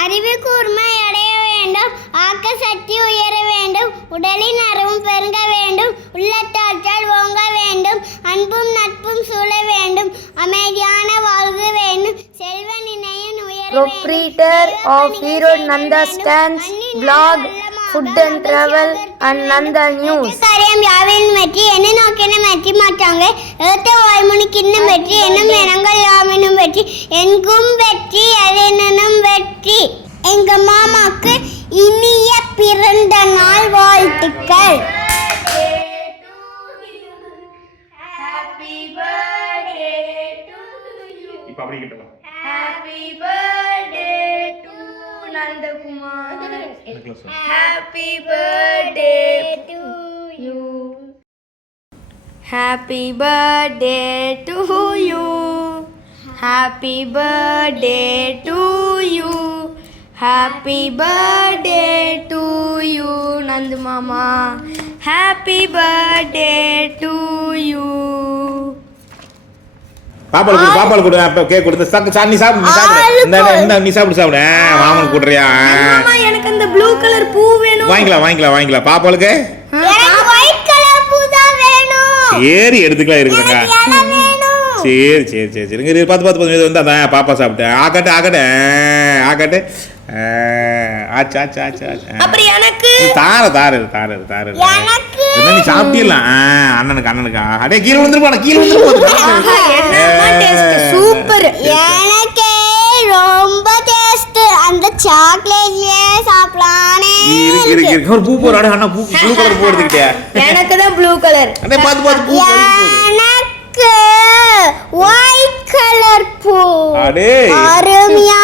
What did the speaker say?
அறிவு கூர்மை அடைய வேண்டும் ஆக்க சக்தி உயர வேண்டும் உடலின் அறவும் பெருக வேண்டும் உள்ளத்தாற்றல் ஓங்க வேண்டும் அன்பும் நட்பும் சூழ வேண்டும் அமைதியான வாழ்வு வேண்டும் செல்வ நினையன் உயர Proprietor of Hero Nanda Stands blog Food and Travel and Nanda News. காரியம் யாவின் வெற்றி என்ன நோக்கின வெற்றி மாட்டாங்க எழுத்த வாய்மொழிக்கின்னும் வெற்றி என்னும் இனங்கள் யாவினும் வெற்றி எங்கும் வெற்றி வெற்றி எங்க மாமாக்கு இனிய பிறந்த நாள் வாழ்த்துக்கள் இப்போ அப்படி கிட்ட வா. Happy birthday to Nandakumar. Happy birthday to you. Happy birthday to you, Nandu Mama. Happy birthday to you. பாப்பாளுக்கு கொடு பாப்பாளுக்கு கொடு அப்ப கேக் கொடுத்து சாக்கு சா நீ சாப்பிடு சாப்பிடு. இந்த இந்த நீ சாப்பிடு சாப்பிடு. ஆ, மாமனுக்கு கொடுறியா அம்மா எனக்கு அந்த ப்ளூ கலர் பூ வேணும். வாங்கிக்கலாம் வாங்கிக்கலாம் வாங்கிக்கலாம். பாப்பாளுக்கு? எனக்கு ஒயிட் கலர் பூ தான் வேணும். சரி எடுத்துக்கலாம் வேணும். சரி சரி சரி சரி இங்க பார்த்து பார்த்து பார்த்து வந்து அதான் பாப்பா சாப்பிட்டேன் ஆக்கட்டு ஆக்கட்டு ஆ, ஆக்கட்டு ஆ, ஆச்சு ஆச்சு ஆச்சு ஆச்சு. அப்புறம் எனக்கு? தார தாரு தாரு தாரு என்ன நீ சாப்பிட்டீங்களா? அண்ணனுக்கு அண்ணனுக்கு. அடே கீழே வந்துருப்பாடா கீழே டேஸ்ட் சூப்பர். எனக்கே ரொம்ப டேஸ்ட் அந்த சாக்லேட்லயே சாப்பிடலானே இருக்கு இருக்கு இருக்கு. ஒரு பூ போறாடா அண்ணா பூ ப்ளூ கலர் பூ எடுத்துக்கிட்டே எனக்கு தான் ப்ளூ கலர் அடே பார்த்து பார்த்து பூ டேய் அருமையா